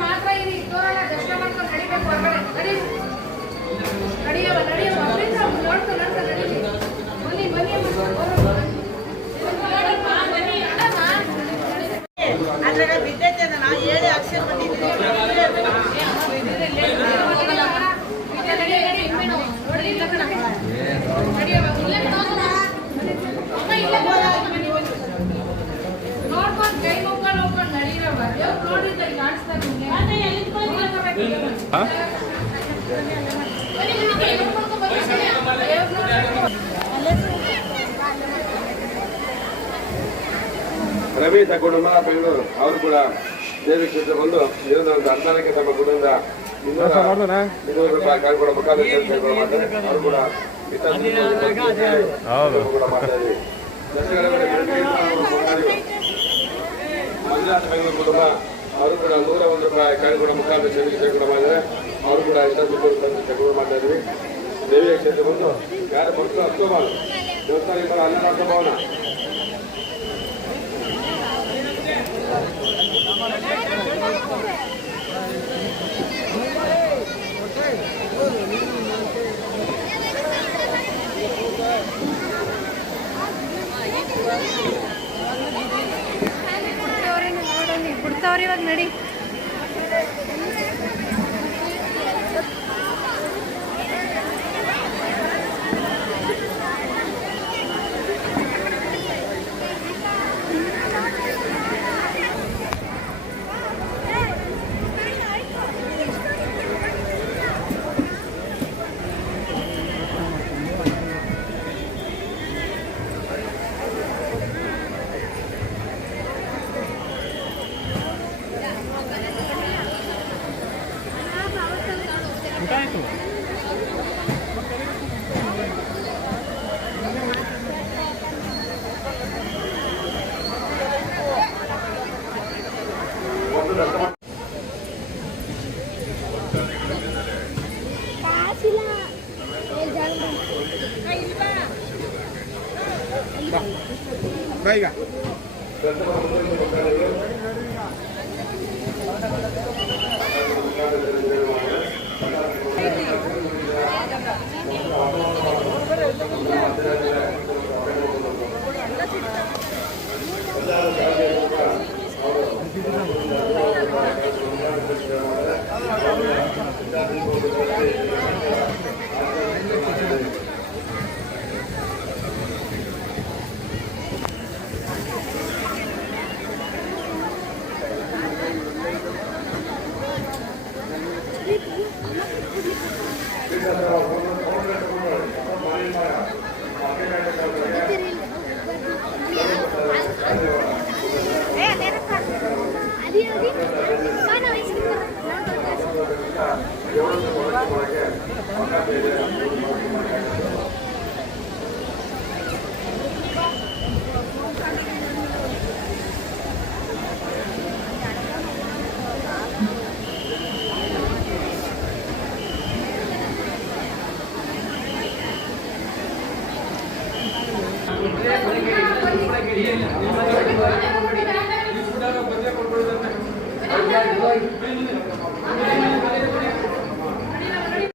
ಮಾತ್ರ ಇರಿ ದರ್ಶನ ಮಾಡ್ಕೊಂಡು ನಡಿಬೇಕು ಹೊರಗಡೆ ನಡೆಯುವ ಅದ್ರಾಗ ಬಿದ್ದೈತೆ ನಾವು ಹೇಳಿ ಅಕ್ಷರ ಬಂದಿದ್ದೀವಿ ನೋಡ್ಕೊಂಡು ಕೈ ಹೋಗ್ಕೊಂಡು ನಡೀರವ ನೋಡಿದ್ದ ಕಾಣಿಸ್ತಾ ರವಿ ಕುಟುಂಬ ಬೆಂಗಳೂರು ಅವರು ಕೂಡ ದೇವಿ ಕ್ಷೇತ್ರ ಬಂದು ಒಂದು ಅನುದಾನಕ್ಕೆ ತಮ್ಮ ಕುಟುಂಬದ 200 ರೂಪಾಯಿ ಕಾಯ್ಕೊಡೋ ಮುಖಾಂತರ ಮಾಡ್ತಾರೆ. ಅವರು ಕೂಡ ಮಂಜುನಾಥ ಬೆಂಗಳೂರು ಕುಟುಂಬ ಅವರು ಕೂಡ 101 ರೂಪಾಯಿ ಕಾಯ್ಕೊಡೋ ಮುಖಾಂತರ ಸೇರ್ಪಡೆ ಮಾಡಿದರೆ ಅವರು ಕೂಡ ಚಕ್ರ ಮಾಡ್ತಾ ಇದ್ವಿ. ದೇವಿಯ ಕ್ಷೇತ್ರ ಬಂದು ಯಾರು ಮಕ್ಕಳು ಅಕ್ಟೋಬರ್ ದೇವಸ್ಥಾನ 12 ಭವನ ಬಿಡ್ತಾವ್ರಿ ಇವಾಗ ನಡಿ Venga. Thank you.